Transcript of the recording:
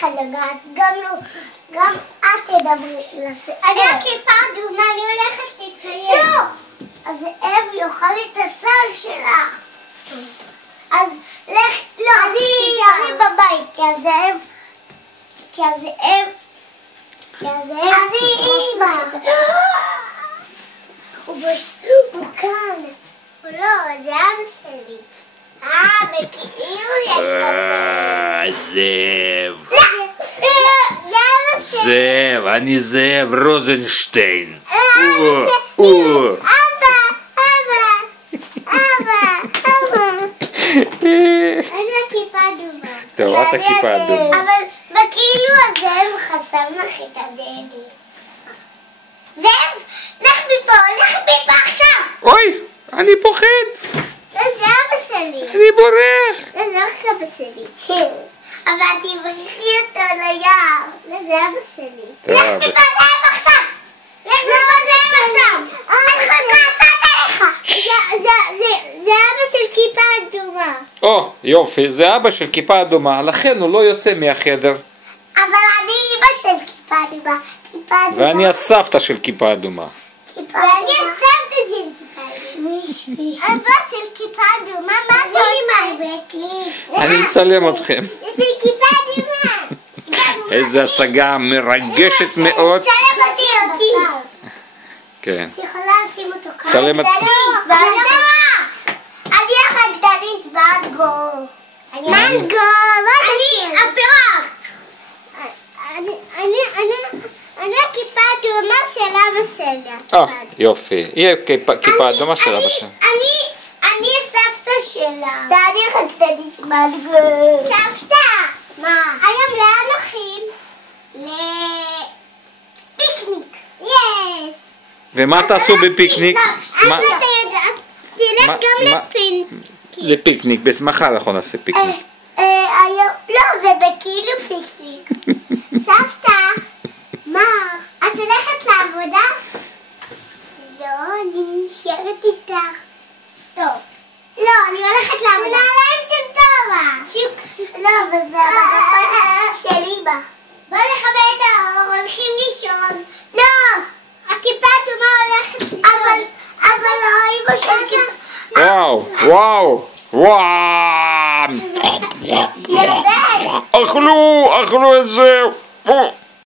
לך לגעת, גם את תדברי לסדר. אני הכיפה אדומה, אני הולכת להתקיים. לא! אז זאב יאכל את הסל שלך. אז לך, לא, תישארי בבית, כי הזאב, אני אימא. הוא כאן. לא, זה אבא שלי. וכאילו יש זאב. זה זאב, אני זאב רוזנשטיין. אני הכיפה אדומה. טוב, את הכיפה אדומה. אבל וכאילו הזאב חסם לך את הדלת. זאב, לך מפה עכשיו. אוי, אני פוחד. זה אבא שלי. אני בורח. זה לא אבא שלי. אבל תברכי אותו ליער. זה אבא שלי. לך מפה זאב עכשיו. לך מפה זאב עכשיו. אני חכה עליך. זה אבא של כיפה אדומה. או, יופי, זה אבא של כיפה אדומה, לכן הוא לא יוצא מהחדר. אבל אני אמא של כיפה אדומה. ואני הסבתא של כיפה אדומה. ואני הסבתא של כיפה אדומה. הבת של כיפה אדומה, מה אתה עושה? אני מצלם אתכם. זה כיפה אדומה. איזו הצגה מרגשת מאוד. צלם אותי. כן. את יכולה לשים אותו כאן. צלם את... אני החגדנית מנגו. מנגו, מה זה? אני הפירות. אני הכיפה אדומה של אבא שלה. יופי. היא כיפה אדומה של אבא שלה. אני סבתא שלה. ואני החגדנית מנגו. סבתא. מה? היום לאן הולכים? לפיקניק. יס. ומה תעשו בפיקניק? תלך גם לפיקניק. לפיקניק, בשמחה אנחנו נעשה פיקניק. לא, זה בכאילו פיקניק. סבתא, מה? את הולכת לעבודה? לא, אני נשארת איתך. טוב. לא, אני הולכת לעבודה. נעליים של טובה. לא, אבל זה הבדפות של אמא. בוא נכבה את האור, הולכים לישון. לא, הכיפה אדומה הולכת לישון. אבל האמא של כיפה... וואו. אכלו את זה.